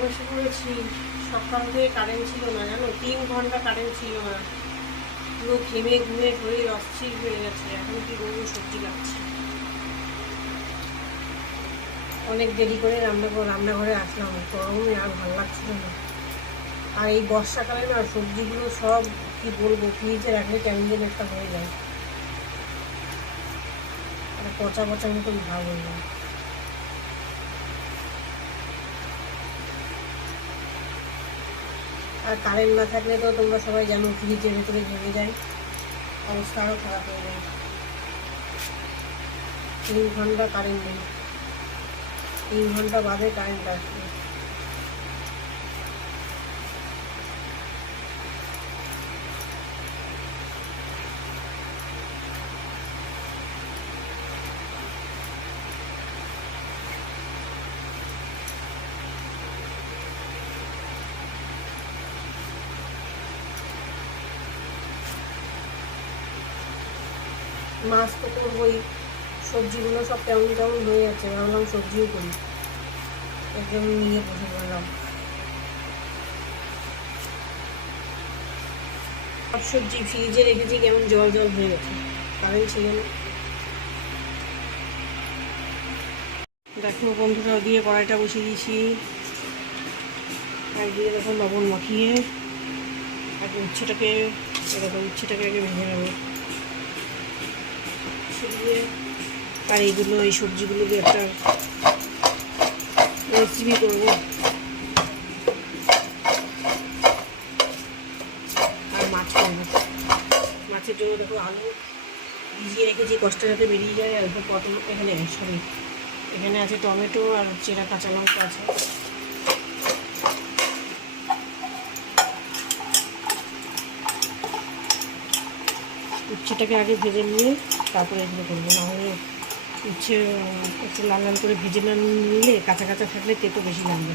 বসে পড়েছি। সকাল থেকে কারেন্ট ছিল না, জানো 3 ঘন্টা কারেন্ট ছিল না। পুরো ঘেমে ঘুমে শরীর অস্থির হয়ে গেছে। এখন কি করবো, সবজি কাটছি। অনেক দেরি করে রান্নাঘরে আসলাম, গরমে আর ভালো লাগছিল না। আর এই বর্ষাকালে না সবজিগুলো সব কি বলবো, ফ্রিজে রাখলে কেমন যেন একটা হয়ে যায়, আর পচা পচা মতন ভাব হয়ে যায়। আর কারেন্ট না থাকলে তো তোমরা সবাই জানো ফ্রিজের ভেতরে জমে যায়, অবস্থা আরও খারাপ হয়ে যায়। 3 ঘন্টা কারেন্ট নেই, 3 ঘন্টা বাদে কারেন্ট আসবে। মাছ তো করবোই, সবজিগুলো সব কেমন কেমন হয়ে যাচ্ছে, ভাবলাম সবজিও করি, এর জন্য নিয়ে বসে পড়লাম। সব সবজি ফ্রিজে রেখেছি, কেমন জল জল হয়ে গেছে, কারেন্ট ছিল না। দেখো বন্ধুরা, দিয়ে কড়াইটা বসিয়ে দিয়েছি, আর দিয়ে দেখো লবণ মাখিয়ে আগে উচ্ছেটাকে আগে ভেজে নেবো। আর এই সবজিগুলো দিয়ে একটা রেসিপি করবো। আর মাছ করবো, মাছের জন্য দেখো আলু ভিজিয়ে রেখেছি, কষ্ট যাতে বেরিয়ে যায়। আর পটল এখানে আছে টমেটো আর চেরা কাঁচা লঙ্কা আছে। উচ্ছেটাকে আগে ভেজে নিয়ে তারপরে এগুলো করবো, নাহলে উচ্ছে একটু লাল লাল করে ভেজে না নিলে কাঁচা কাঁচা থাকলে তেতো বেশি লাগবে।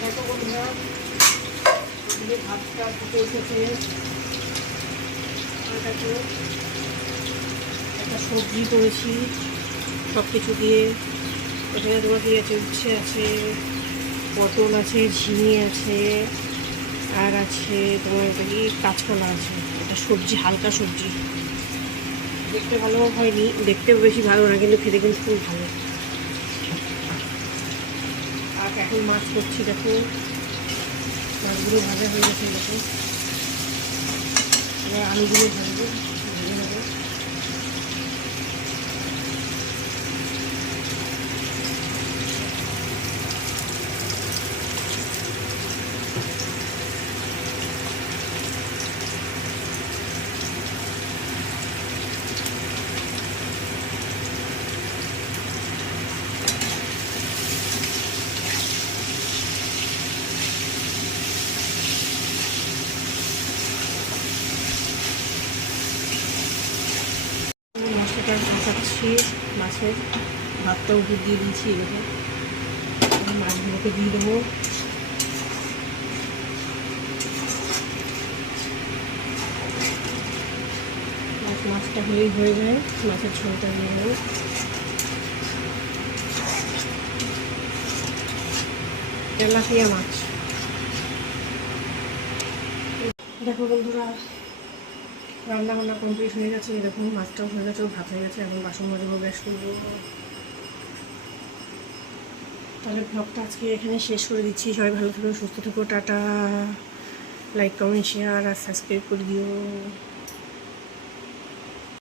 দেখো বন্ধুরা, ভাতটা ফুটে উঠেছে। একটা সবজি করেছি সব কিছু দিয়ে। এখানে তোমার কি আছে, উচ্ছে আছে, পটল আছে, ঝিঙে আছে, আর আছে তোমার কি কাঁচকলা আছে। এটা সবজি, হালকা সবজি, দেখতে ভালো হয়নি, দেখতেও বেশি ভালো না, কিন্তু খেতে কিন্তু খুব ভালো। আর এখন মাছ করছি, দেখো মাছগুলো ভাজা হয়ে গেছে। দেখো এবার আলুগুলো ভাজবো, ভেজে নেবো। মশলাটা কষাচ্ছি, মাছের ভাতটা উপর দিয়ে দিয়েছি। এরকম মাছগুলোকে দিয়ে দেবো। মাছটা হয়ে যায়, মাছের ঝোলটা দিয়ে দেবো। তেলাপিয়া মাছ। দেখো বন্ধুরা, রান্না কমপ্লিট হয়ে গেছে। এরকম মাছটাও হয়ে গেছে, ভাত হয়ে গেছে। এখন বাসন মাজবো, গ্যাস করবো। তাহলে ব্লগটা আজকে এখানে শেষ করে দিচ্ছি। সবাই ভালো থেকো, সুস্থ থেকো, টাটা। লাইক, কমেন্ট, শেয়ার আর সাবস্ক্রাইব করে দিও।